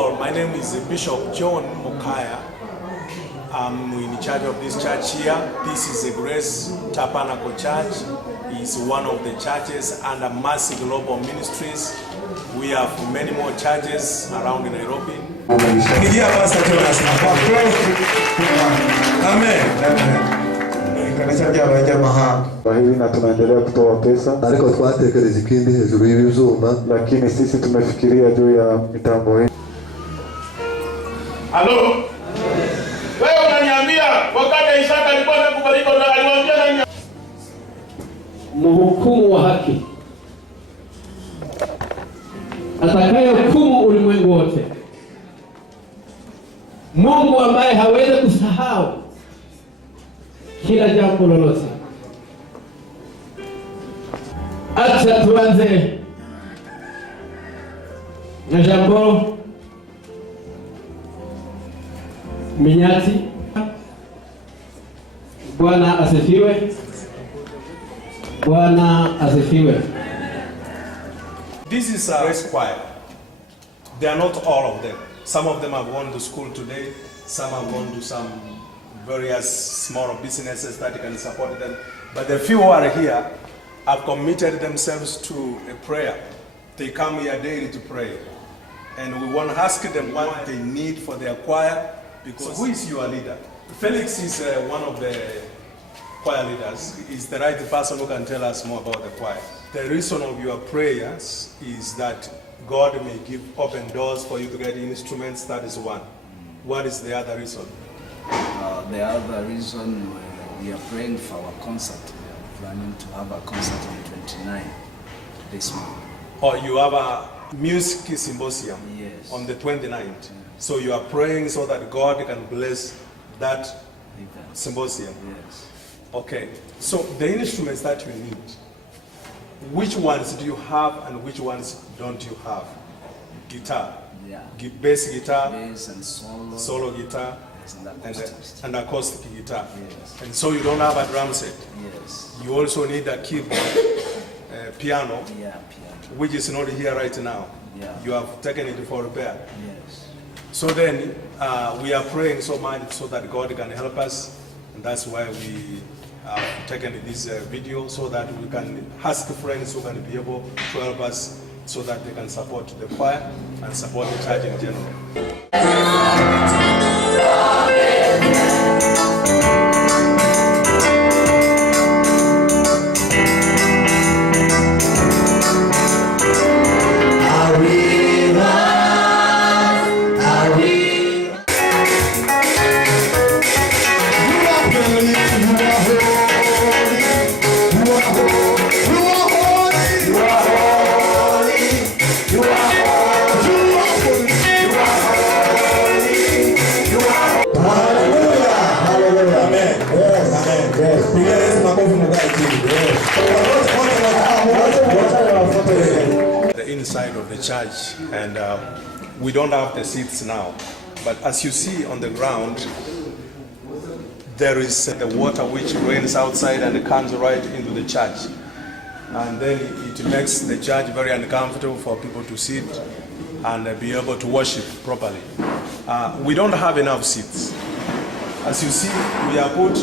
My name is Bishop John Mokaya. I'm in charge of this church here. This is a Grace Tabernacle Church. It's one of the churches under Mercy Global Ministries. We have many more churches around Nairobi. Na tunaendelea kutoa pesa. Ariko twatekereza ikindi hejuru y'ibyuma, lakini sisi tumefikiria juu ya mitambo hii. Halo? Wewe unaniambia wakati Isaka alikuwa amekubalika na aliwaambia nani? Mhukumu wa haki atakayehukumu ulimwengu wote, Mungu ambaye hawezi kusahau kila jambo lolote. Acha tuanze na jambo Minyati. Bwana asifiwe. Bwana asifiwe. This is a Grace choir. They are not all of them. Some of them have gone to school today. Some have gone to some various small businesses that can support them. But the few who are here have committed themselves to a prayer. They come here daily to pray. And we want to ask them what they need for their choir. Because who is your leader? Felix is one of the choir leaders. He's the right person who can tell us more about the choir. The reason of your prayers is that God may give open doors for you to get instruments. That is one. What is the other reason? The other reason we are praying for our concert. We are planning to have a concert on 29 this month. Or you have a music symposium on the 29th. Yeah. So you are praying so that God can bless that symposium. Yes. Okay. So the instruments that you need, which ones do you have and which ones don't you have? Guitar. Yeah. Bass guitar. Bass and solo guitar. Yes, and acoustic guitar. Yes. And so you don't have a drum set. Yes. You also need a keyboard, piano, Yeah, piano. which is not here right now. Yeah. You have taken it for repair. Yes. So then we are praying so much so that God can help us, and that's why we have taken this video so that we can ask friends who can be able to help us so that they can support the choir and support the church in general. The inside of the church, and we don't have the seats now, but as you see on the ground, there is the water which rains outside and comes right into the church, and then it makes the church very uncomfortable for people to sit and be able to worship properly. We don't have enough seats. As you see, we have put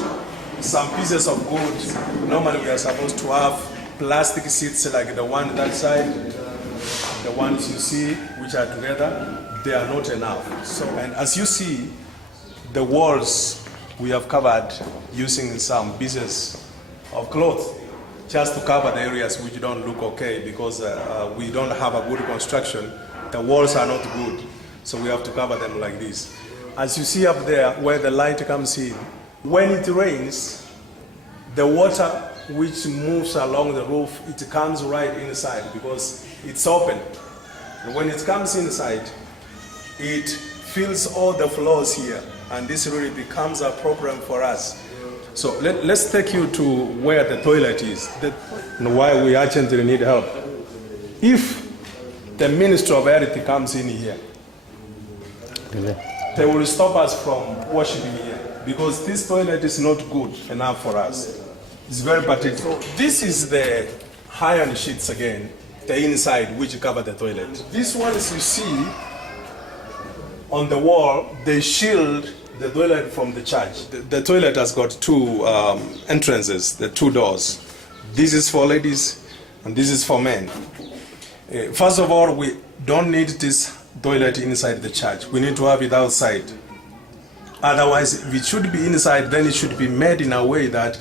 some pieces of wood. Normally we are supposed to have plastic seats like the one that side, the ones you see which are together, they are not enough. So, and as you see, the walls we have covered using some pieces of cloth just to cover the areas which don't look okay, because we don't have a good construction. The walls are not good, so we have to cover them like this. As you see up there where the light comes in, when it rains, the water which moves along the roof, it comes right inside because it's open. And when it comes inside, it fills all the floors here, and this really becomes a problem for us. So let's take you to where the toilet is and why we urgently need help. If the Ministry of Health comes in here, they will stop us from worshiping here because this toilet is not good enough for us. It's very particular. So this is the iron sheets again, the inside which cover the toilet. These ones you see, on the wall, they shield the toilet from the church. The toilet has got two entrances, the two doors. This is for ladies and this is for men. First of all, we don't need this toilet inside the church. We need to have it outside. Otherwise, if it should be inside, then it should be made in a way that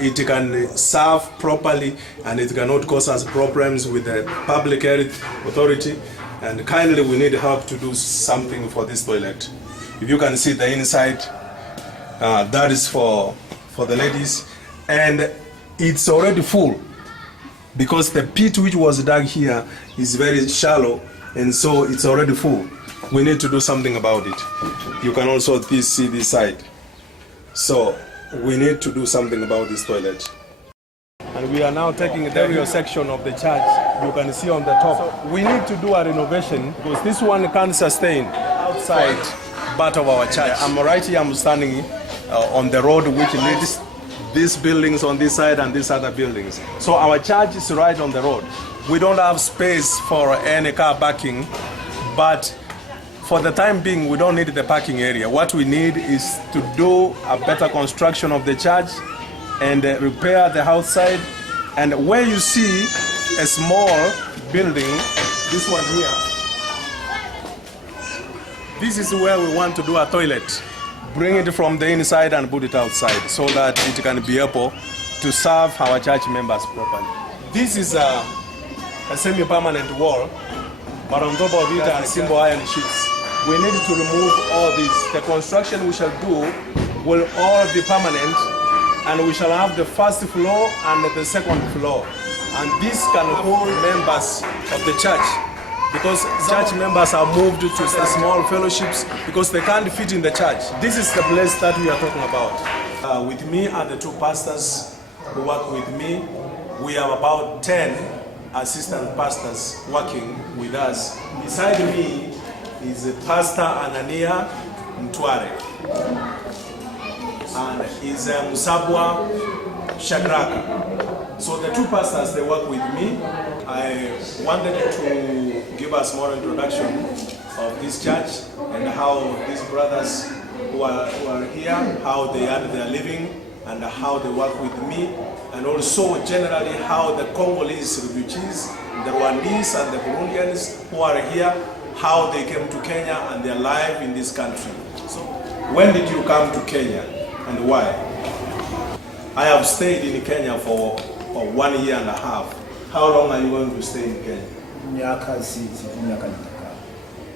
it can serve properly and it cannot cause us problems with the public health authority. And kindly, we need help to do something for this toilet. If you can see the inside, that is for the ladies. And it's already full because the pit which was dug here is very shallow, and so it's already full. We need to do something about it. You can also see this side. So we need to do something about this toilet. And we are now taking the area section of the church. You can see on the top. We need to do a renovation because this one can't sustain outside part of our church. I'm right here, I'm standing on the road which leads these buildings on this side and these other buildings. So our church is right on the road. We don't have space for any car parking, but for the time being, we don't need the parking area. What we need is to do a better construction of the church and repair the outside. And where you see a small building, this one here, this is where we want to do a toilet. Bring it from the inside and put it outside so that it can be able to serve our church members properly. This is a semi-permanent wall, but on top of it are simple iron sheets. We need to remove all this. The construction we shall do will all be permanent, and we shall have the first floor and the second floor. And this can hold members of the church, because church members are moved to small fellowships because they can't fit in the church. This is the place that we are talking about. With me are the two pastors who work with me. We have about 10 assistant pastors working with us. Beside me is Pastor Anania Mtware and is Musabwa Shadraka. So the two pastors, they work with me. I wanted to give a small introduction of this church and how these brothers who are here, how they earn their living and how they work with me, and also generally how the Congolese refugees, the Rwandese and the Burundians who are here, how they came to Kenya and their life in this country. So, when did you come to Kenya and why? I have stayed in Kenya for 1 year and a half. How long are you going to stay in Kenya?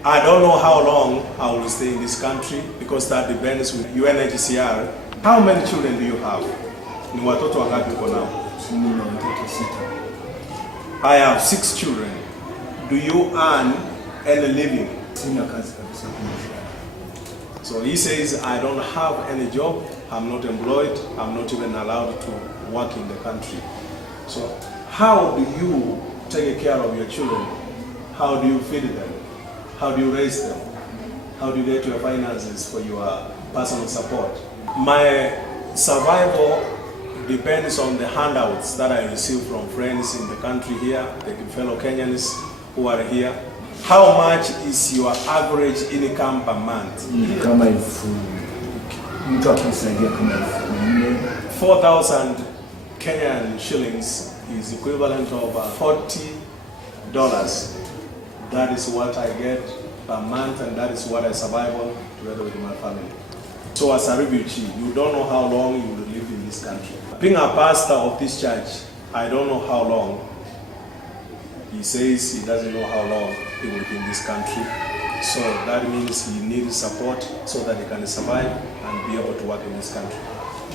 I don't know how long I will stay in this country because that depends with UNHCR. How many children do you have? Ni watoto wangapi uko nao? I have 6 children. Do you earn any living? So he says, I don't have any job, I'm not employed, I'm not even allowed to work in the country. So how do you take care of your children? How do you feed them? How do you raise them? How do you get your finances for your personal support? My survival depends on the handouts that I receive from friends in the country here, the fellow Kenyans who are here. How much is your average income per month? 4,000 Kenyan shillings is equivalent of $40. That is what I get per month, and that is what I survive on together with my family. So as a refugee, you don't know how long you will live in this country. Being a pastor of this church, I don't know how long. He says he doesn't know how long he will be in this country. So that means he needs support so that he can survive and be able to work in this country.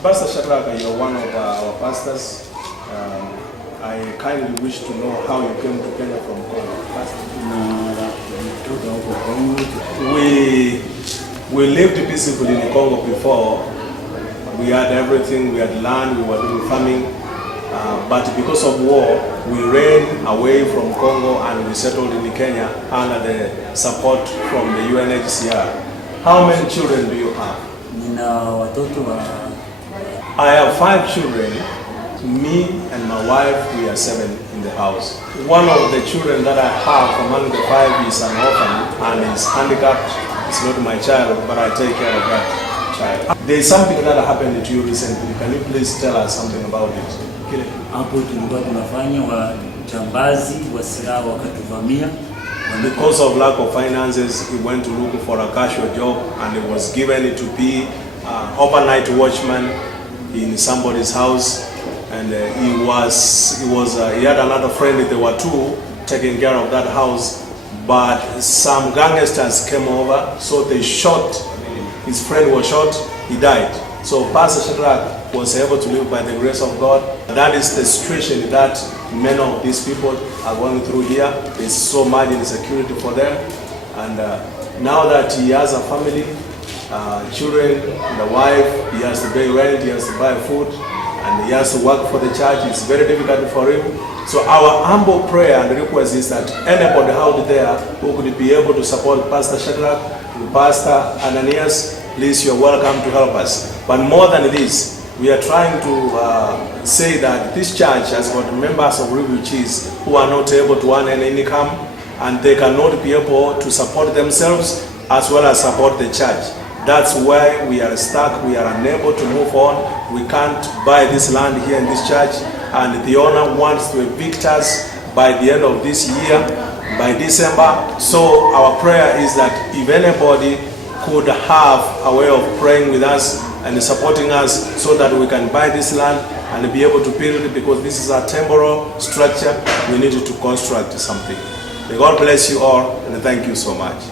Pastor Shadraka, you're one of our pastors. I kindly wish to know how you came to Kenya from Congo. We lived peacefully in Congo before. We had everything, we had land, we were doing farming. But because of war, we ran away from Congo and we settled in Kenya under the support from the UNHCR. How many children do you have? I have 5 children. Me and my wife, we are 7 in the house. One of the children that I have among the 5 is an orphan and is handicapped It's not my child, but I take care of that child. There is something that happened to you recently. Can you please tell us something about it? Kile. Hapo tulikuwa tunafanya wajambazi wa silaha wakatuvamia. Because of lack of finances, he went to look for a casual job, and he was given to be overnight watchman in somebody's house. And he had another friend. They were two taking care of that house, but some gangsters came over, so they shot. His friend was shot. He died. So Pastor Shadrach was able to live by the grace of God. That is the situation that many of these people are going through here. There's so much insecurity for them. And now that he has a family, children, and a wife, he has to pay rent, he has to buy food, and he has to work for the church. It's very difficult for him. So our humble prayer and request is that anybody out there who could be able to support Pastor Shadrach, Pastor Ananias, please, you're welcome to help us. But more than this, we are trying to say that this church has got members of refugees who are not able to earn any income, and they cannot be able to support themselves as well as support the church. That's why we are stuck. We are unable to move on. We can't buy this land here in this church, and the owner wants to evict us by the end of this year, by December. So our prayer is that if anybody could have a way of praying with us and supporting us so that we can buy this land and be able to build it, because this is a temporal structure, we need to construct something. May God bless you all, and thank you so much.